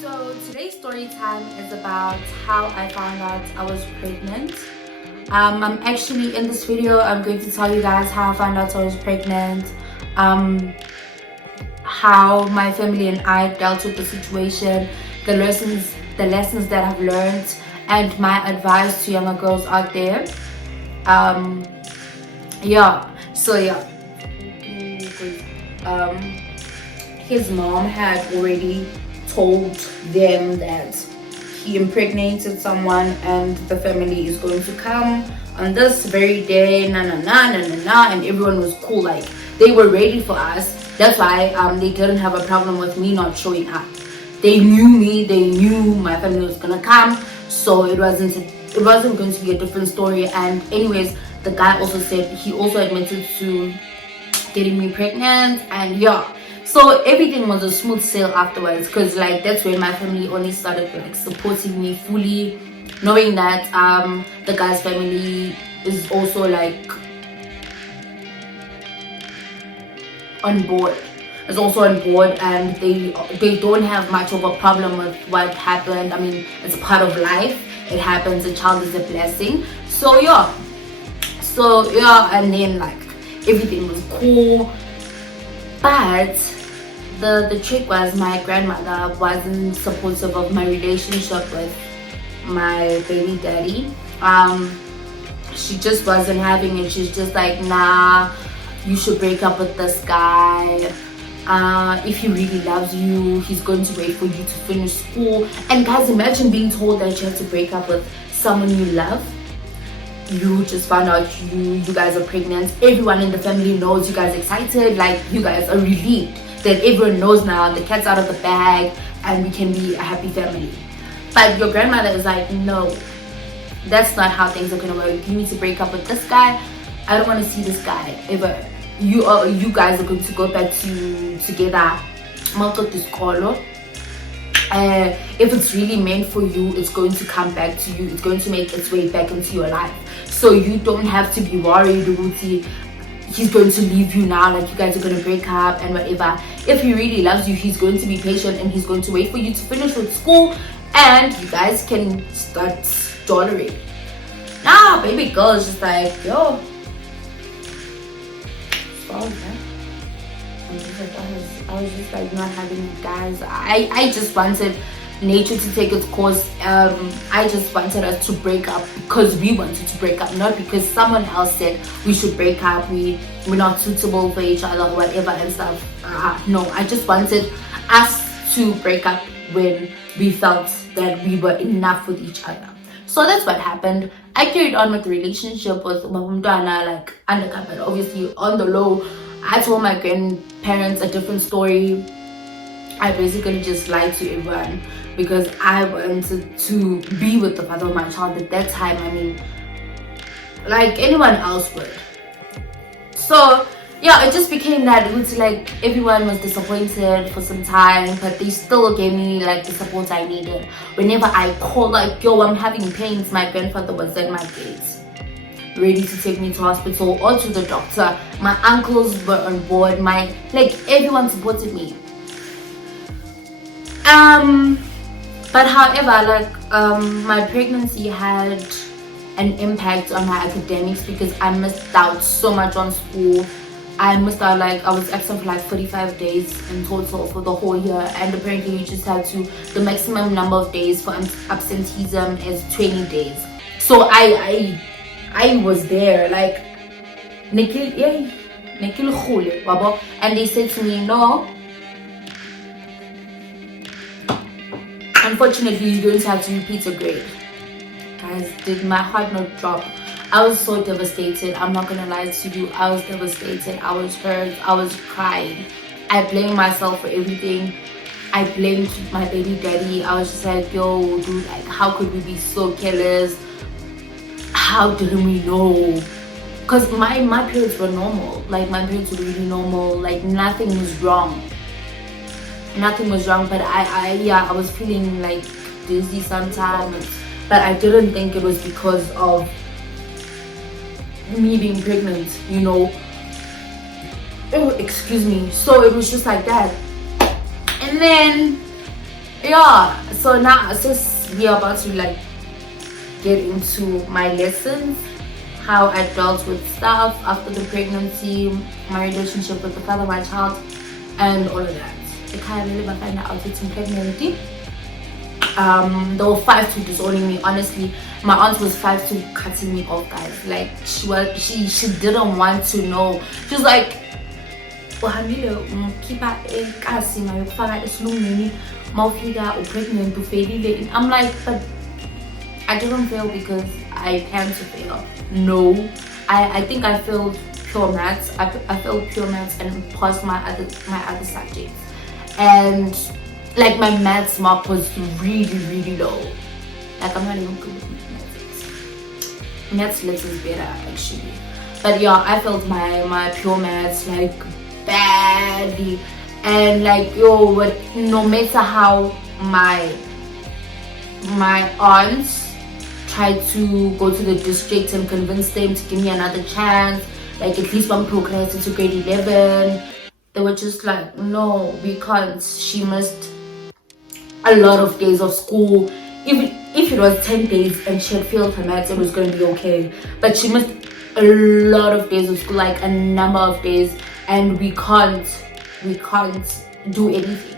So today's story time is about how I found out I was pregnant. I'm actually in this video I'm going to tell you guys how I found out I was pregnant, how my family and I dealt with the situation, the lessons that I've learned, and my advice to younger girls out there. His mom had already told them that he impregnated someone and the family is going to come on this very day, and everyone was cool, like they were ready for us. That's why they didn't have a problem with me not showing up. They knew me, they knew my family was gonna come, so it wasn't going to be a different story. And anyways, the guy also said he also admitted to getting me pregnant, and so everything was a smooth sail afterwards, because like that's when my family only started like supporting me fully, knowing that the guy's family is also like on board, and they don't have much of a problem with what happened. I mean, it's part of life, it happens, a child is a blessing. So and then like everything was cool, but the trick was my grandmother wasn't supportive of my relationship with my baby daddy. She just wasn't having it. She's just like, nah, you should break up with this guy. If he really loves you, he's going to wait for you to finish school. And guys, imagine being told that you have to break up with someone you love. You just found out you guys are pregnant. Everyone in the family knows. You guys are excited, like you guys are relieved that everyone knows now, the cat's out of the bag and we can be a happy family. But your grandmother is like, no, that's not how things are gonna work. You need to break up with this guy. I don't want to see this guy ever. You guys are going to go back to together. If it's really meant for you, it's going to come back to you. It's going to make its way back into your life. So you don't have to be worried he's going to leave you now, like you guys are going to break up and whatever. If he really loves you, he's going to be patient and he's going to wait for you to finish with school and you guys can start tolerate. Nah, baby girl is just like, yo, I was just like not having it, guys. I just wanted nature to take its course. I just wanted us to break up because we wanted to break up, not because someone else said we should break up, we're not suitable for each other or whatever and stuff. No, I just wanted us to break up when we felt that we were enough with each other. So that's what happened. I carried on with the relationship with Mabumdana, like undercover, obviously on the low. I told my grandparents a different story. I basically just lied to everyone because I wanted to be with the father of my child at that time. I mean, like anyone else would. So it just became that. It was like everyone was disappointed for some time, but they still gave me like the support I needed. Whenever I called, like, yo, I'm having pains, my grandfather was at my gate, ready to take me to hospital or to the doctor. My uncles were on board. Everyone supported me. But however, my pregnancy had an impact on my academics because I missed out so much on school. I missed out, I was absent for 45 days in total for the whole year, and apparently you just have to, the maximum number of days for absenteeism is 20 days. So I was there, and they said to me, no, unfortunately you're going to have to repeat a grade. Guys, did my heart not drop? I was so devastated. I'm not gonna lie to you. I was devastated. I was hurt. I was crying. I blamed myself for everything. I blamed my baby daddy. I was just like, yo, dude, how could we be so careless? How didn't we know? Because my periods were normal. My periods were really normal. Nothing was wrong. Nothing was wrong. But I was feeling dizzy sometimes. But I didn't think it was because of me being pregnant, you know. Oh, excuse me. So it was just like that. And then yeah, so now since we are about to like get into my lessons, how I dealt with stuff after the pregnancy, my relationship with the father of my child, and all of that. I can't really find out it's in pregnancy. They were 5 to disowning me. Honestly, my aunt was 5 to cutting me off, guys. Like she didn't want to know. She was like, keep pregnant. I'm like, but I didn't fail because I planned to fail. No, I think I failed pure maths. I failed pure maths and passed my other subjects. And like my maths mark was really low. Like I'm not even good with mathematics. Maths lit is better actually. But yeah, I failed my pure maths like badly. And like no matter how my aunts tried to go to the district and convince them to give me another chance, like at least one progress into grade 11, they were just like, no, we can't. She missed a lot of days of school. Even if it was 10 days and she had failed her maths, it was going to be okay. But she missed a lot of days of school, like a number of days, and we can't do anything.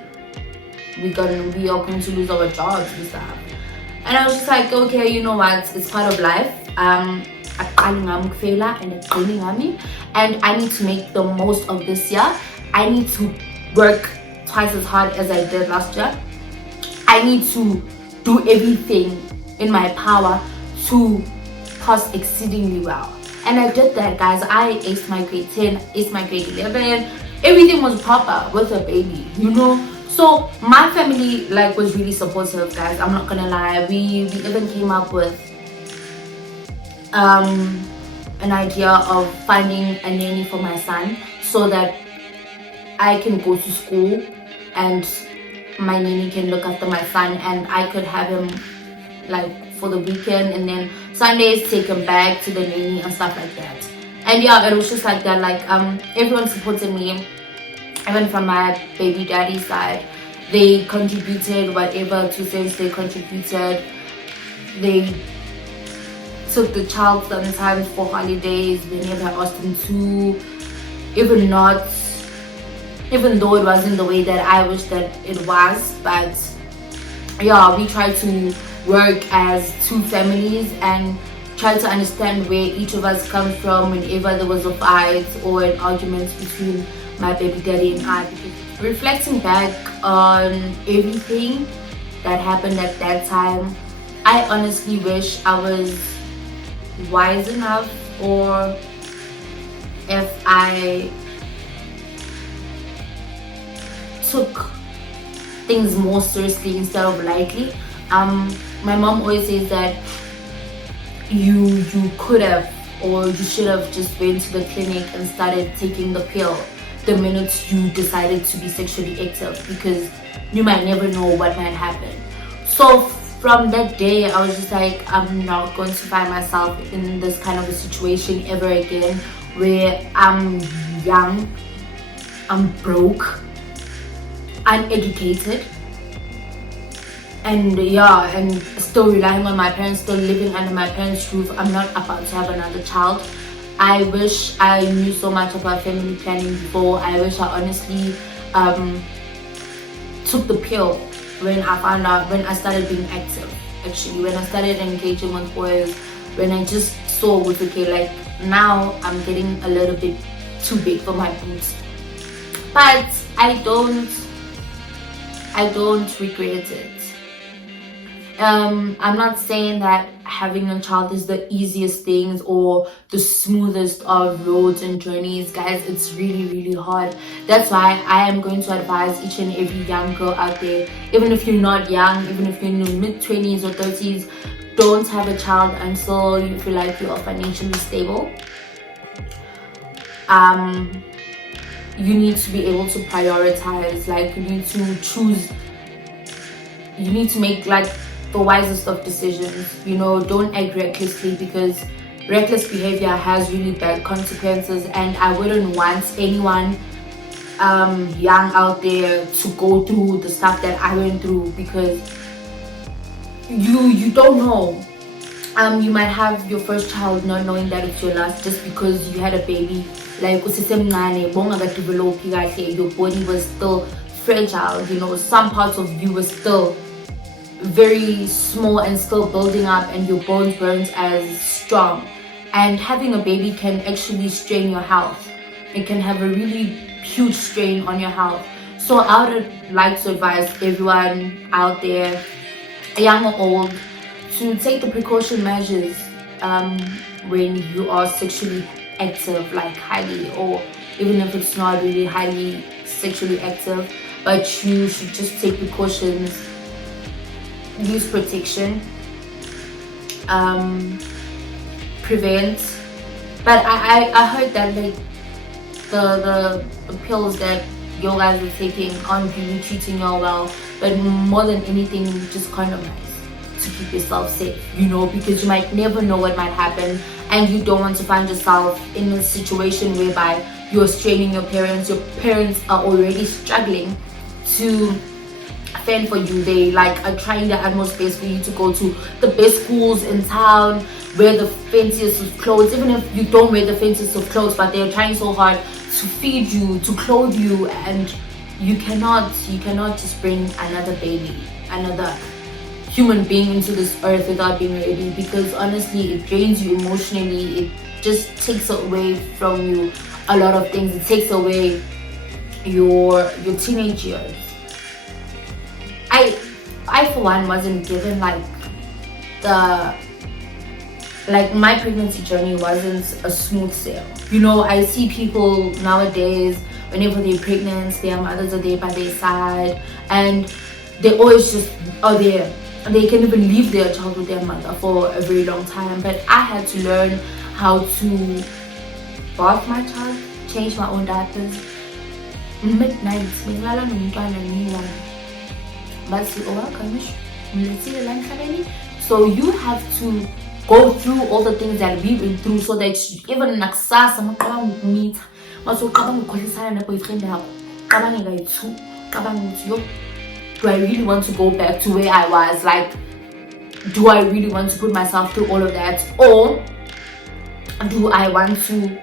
We are going to lose our jobs and stuff. And I was just like, okay, you know what? It's part of life. And I need to make the most of this year. I need to work twice as hard as I did last year. I need to do everything in my power to pass exceedingly well. And I did that, guys. I aced my grade 10, aced my grade 11. Everything was proper with a baby, you know. So my family like was really supportive, guys. I'm not gonna lie. We even came up with an idea of finding a nanny for my son so that I can go to school and my nanny can look after my son, and I could have him like for the weekend, and then Sundays take him back to the nanny and stuff like that. And yeah, it was just like that. Like everyone supported me, even from my baby daddy's side. They contributed whatever 2 cents they contributed. They took the child sometimes for holidays whenever I asked them to, even though it wasn't the way that I wish that it was. But yeah, we tried to work as 2 families and try to understand where each of us comes from whenever there was a fight or an argument between my baby daddy and I. Because reflecting back on everything that happened at that time, I honestly wish I was wise enough, or if I took things more seriously instead of lightly. My mom always says that you could have, or you should have just went to the clinic and started taking the pill the minute you decided to be sexually active, because you might never know what might happen. So from that day, I was just like, I'm not going to find myself in this kind of a situation ever again, where I'm young, I'm broke, uneducated, and yeah, and still relying on my parents, still living under my parents' roof. I'm not about to have another child. I wish I knew so much about family planning before. I wish I honestly took the pill when I started being active. Actually, when I started engaging with boys, when I just saw with okay, like now I'm getting a little bit too big for my boots. But I don't regret it. I'm not saying that having a child is the easiest things or the smoothest of roads and journeys, guys. It's really hard. That's why I am going to advise each and every young girl out there, even if you're not young, even if you're in your mid-20s or 30s, don't have a child until you feel like you are financially stable. You need to be able to prioritize. Like, you need to choose, you need to make like the wisest of decisions. You know, don't act recklessly, because reckless behavior has really bad consequences, and I wouldn't want anyone young out there to go through the stuff that I went through, because you don't know. You might have your first child not knowing that it's your last, just because you had a baby like usisemncane, bongakadevelophi kahle, your body was still fragile, you know, some parts of you were still very small and still building up, and your bones weren't as strong. And having a baby can actually strain your health. It can have a really huge strain on your health. So I would like to advise everyone out there, young or old, to take the precaution measures when you are sexually active, like highly, or even if it's not really highly sexually active, but you should just take precautions, use protection, prevent. But I heard that like the pills that you guys are taking aren't really treating you well, but more than anything, just condomize to keep yourself safe, you know, because you might never know what might happen, and you don't want to find yourself in a situation whereby you're straining your parents are already struggling to fend for you. They like are trying their utmost best for you to go to the best schools in town, wear the fanciest of clothes, even if you don't wear the fanciest of clothes, but they're trying so hard to feed you, to clothe you, and you cannot just bring another baby, another human being into this earth without being ready, because honestly it drains you emotionally. It just takes away from you a lot of things. It takes away your teenage years. I for one wasn't given like my pregnancy journey wasn't a smooth sail. You know, I see people nowadays, whenever they're pregnant, their mothers are there by their side, and they always just are there. They can even leave their child with their mother for a very long time. But I had to learn how to bath my child, change my own diapers. Midnight, so you have to go through all the things that we went through, so that even nakusasa maqabanga ukumitha, masuqabanga ukukhohlisana ne-boyfriend yakho, qabanga kayi-2, qabanga ukuthi yo, do I really want to go back to where I was? Like, do I really want to put myself through all of that, or do I want to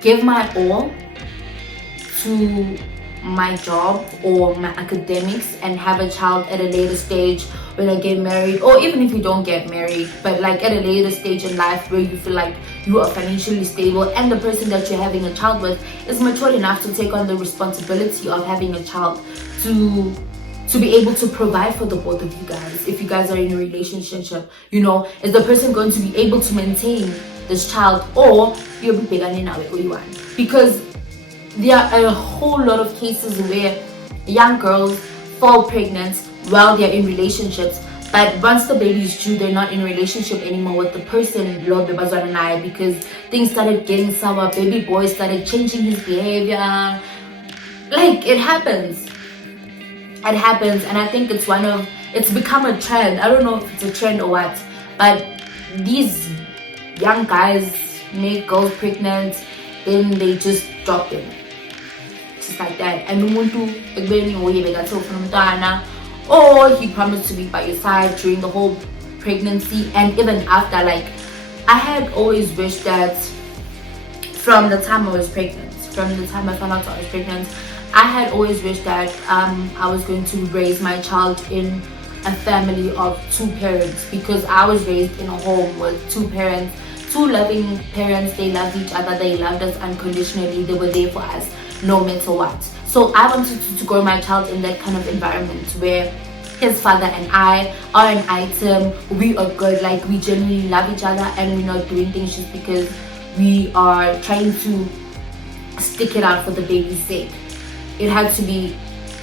give my all to my job or my academics and have a child at a later stage when I get married, or even if you don't get married, but like at a later stage in life where you feel like you are financially stable and the person that you're having a child with is mature enough to take on the responsibility of having a child, to be able to provide for the both of you guys. If you guys are in a relationship, you know, is the person going to be able to maintain this child, or you'll be bigger than now? Because there are a whole lot of cases where young girls fall pregnant while they're in relationships, but once the baby is due, they're not in a relationship anymore with the person, Lord Bebazwan and I, because things started getting sour. Baby boy started changing his behavior. Like, it happens, and I think it's become a trend. I don't know if it's a trend or what, but these young guys make girls pregnant, then they just drop them, just like that. And or he promised to be by your side during the whole pregnancy and even after. Like, I had always wished that from the time I was pregnant, from the time I found out I was pregnant, I had always wished that I was going to raise my child in a family of two parents, because I was raised in a home with two parents, two loving parents. They loved each other, they loved us unconditionally, they were there for us no matter what. So I wanted to grow my child in that kind of environment where his father and I are an item, we are good, like we genuinely love each other, and we're not doing things just because we are trying to stick it out for the baby's sake. It had to be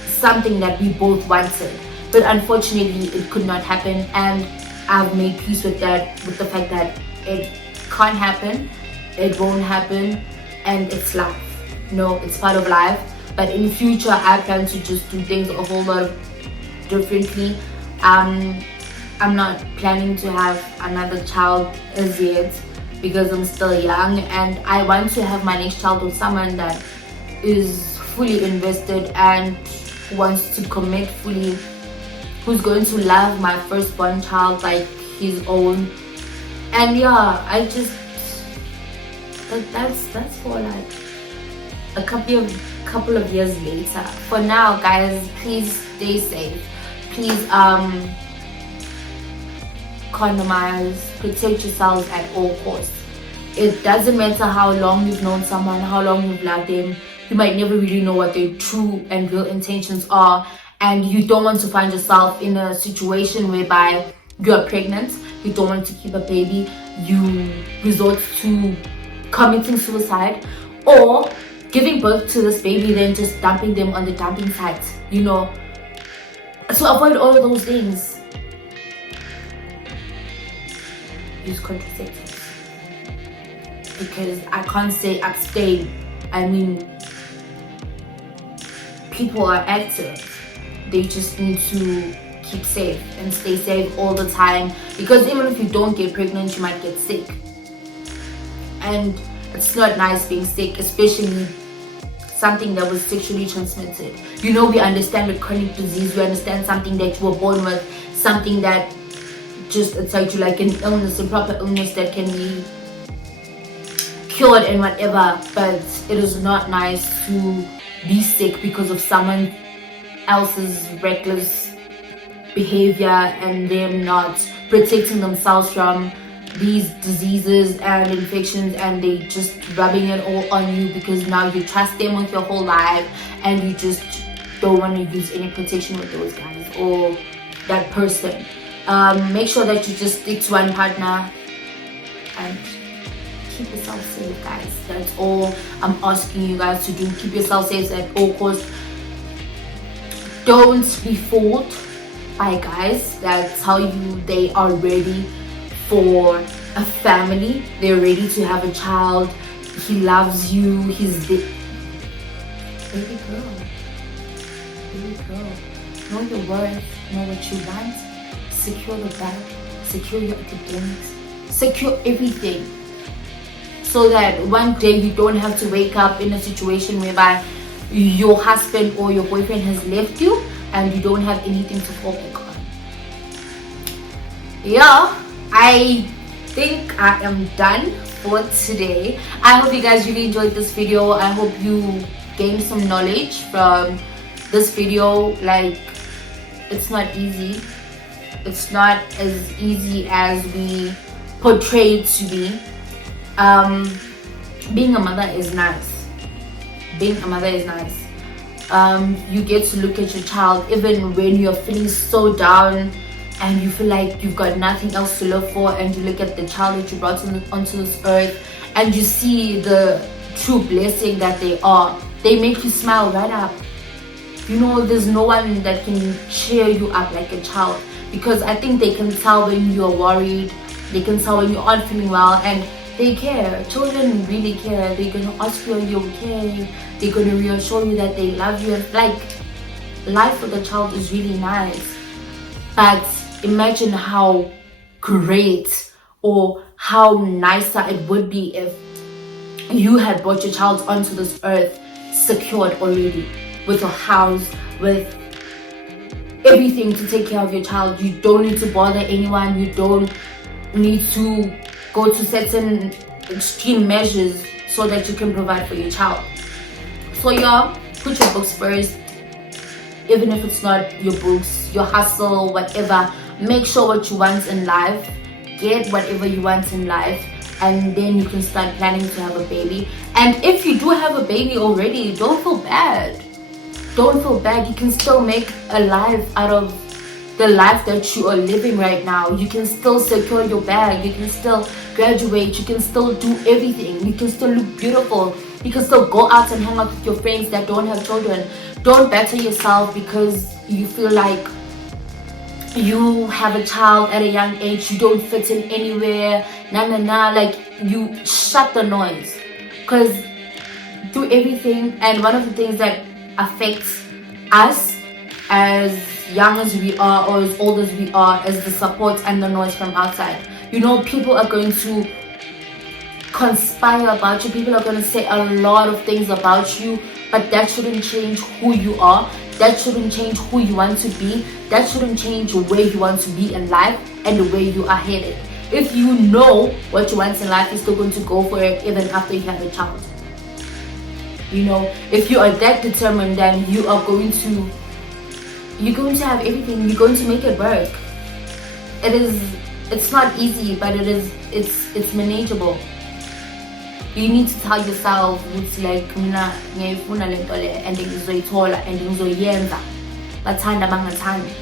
something that we both wanted, but unfortunately it could not happen, and I've made peace with that, with the fact that it can't happen, it won't happen, and it's life. No, it's part of life. But in the future, I plan to just do things a whole lot differently. I'm not planning to have another child as yet because I'm still young, and I want to have my next child with someone that is fully invested and wants to commit fully, who's going to love my firstborn child like his own. And yeah, I just that's for like a couple of years later. For now, guys, please stay safe. Please condomize, protect yourselves at all costs. It doesn't matter how long you've known someone, how long you've loved them. You might never really know what their true and real intentions are, and you don't want to find yourself in a situation whereby you're pregnant, you don't want to keep a baby, you resort to committing suicide or giving birth to this baby, then just dumping them on the dumping site, you know. So avoid all of those things. Use contraceptives, because I can't say abstain. I mean, people are active. They just need to keep safe and stay safe all the time, because even if you don't get pregnant, you might get sick, and it's not nice being sick, especially something that was sexually transmitted. You know, we understand a chronic disease, we understand something that you were born with, something that just attacked you, like an illness, a proper illness that can be cured and whatever. But it is not nice to be sick because of someone else's reckless behavior and them not protecting themselves from these diseases and infections, and they just rubbing it all on you because now you trust them with your whole life and you just don't want to use any protection with those guys or that person. Make sure that you just stick to one partner and keep yourself safe, guys. That's all I'm asking you guys to do. Keep yourself safe at all costs. Don't be fooled by guys that tell you they are ready for a family, they're ready to have a child, he loves you, he's the baby girl, know your worth, know what you want, secure the bag, secure your academics, secure everything, so that one day you don't have to wake up in a situation whereby your husband or your boyfriend has left you and you don't have anything to fall back on. Yeah, I think I am done for today. I hope you guys really enjoyed this video. I hope you gained some knowledge from this video. Like, it's not easy. It's not as easy as we portray it to be. Being a mother is nice. Being a mother is nice. You get to look at your child even when you're feeling so down and you feel like you've got nothing else to live for, and you look at the child that you brought onto this earth and you see the true blessing that they are. They make you smile right up. You know, there's no one that can cheer you up like a child, because I think they can tell when you're worried, they can tell when you aren't feeling well, and they care. Children really care. They're gonna ask you, are you okay? They're gonna reassure you that they love you. Like, life with a child is really nice. But imagine how great or how nicer it would be if you had brought your child onto this earth secured already, with a house, with everything to take care of your child. You don't need to bother anyone. You don't need to go to certain extreme measures so that you can provide for your child. So yeah, put your books first. Even if it's not your books, your hustle, whatever, make sure what you want in life, get whatever you want in life, and then you can start planning to have a baby. And if you do have a baby already, don't feel bad. Don't feel bad. You can still make a life out of the life that you are living right now. You can still secure your bag. You can still graduate. You can still do everything. You can still look beautiful. You can still go out and hang out with your friends that don't have children. Don't better yourself because you feel like you have a child at a young age, you don't fit in anywhere, like, you shut the noise, because do everything. And one of the things that affects us as young as we are or as old as we are, as the support and the noise from outside. You know, people are going to conspire about you, people are going to say a lot of things about you, but that shouldn't change who you are. That shouldn't change who you want to be. That shouldn't change where you want to be in life and the way you are headed. If you know what you want in life, you're still going to go for it even after you have a child. You know, if you are that determined, then you're going to have everything. You're going to make it work. It's not easy, but it's manageable. You need to tell yourself, it's like, mina ngiyayifuna lento le and ngizoyithola and ngizoyenza. Bathanda bangathandi.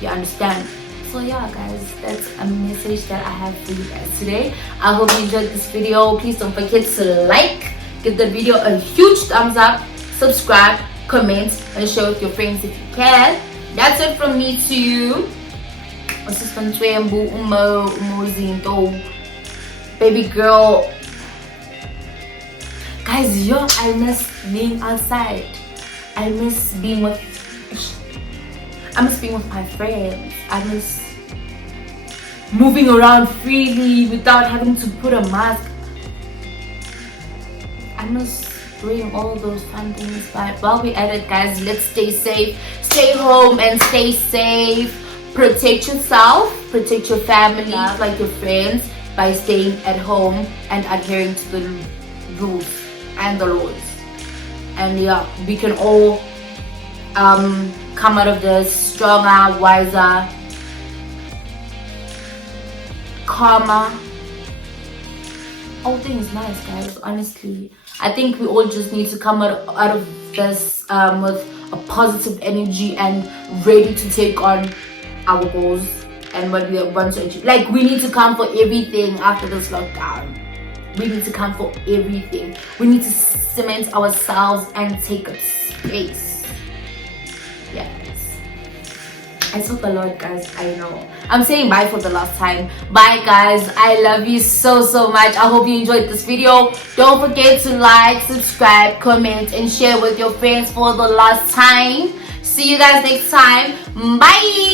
You understand? So yeah, guys, that's a message that I have for you guys today. I hope you enjoyed this video. Please don't forget to like, give the video a huge thumbs up, subscribe, comment, and share with your friends if you can. That's it from me to you. Baby girl. Guys, I miss being outside. I miss being with my friends. I miss moving around freely without having to put a mask. I miss doing all those fun things. But while we're at it, guys, let's stay safe. Stay home and stay safe. Protect yourself, protect your family, like your friends, by staying at home and adhering to the rules and the laws. And yeah, we can all come out of this stronger, wiser, calmer. All things nice, guys. Honestly, I think we all just need to come out of this with a positive energy and ready to take on our goals and what we want to achieve. Like, we need to come for everything after this lockdown. We need to come for everything. We need to cement ourselves and take up space. Yes. I took a lot, guys. I know. I'm saying bye for the last time. Bye, guys. I love you so much. I hope you enjoyed this video. Don't forget to like, subscribe, comment, and share with your friends for the last time. See you guys next time. Bye.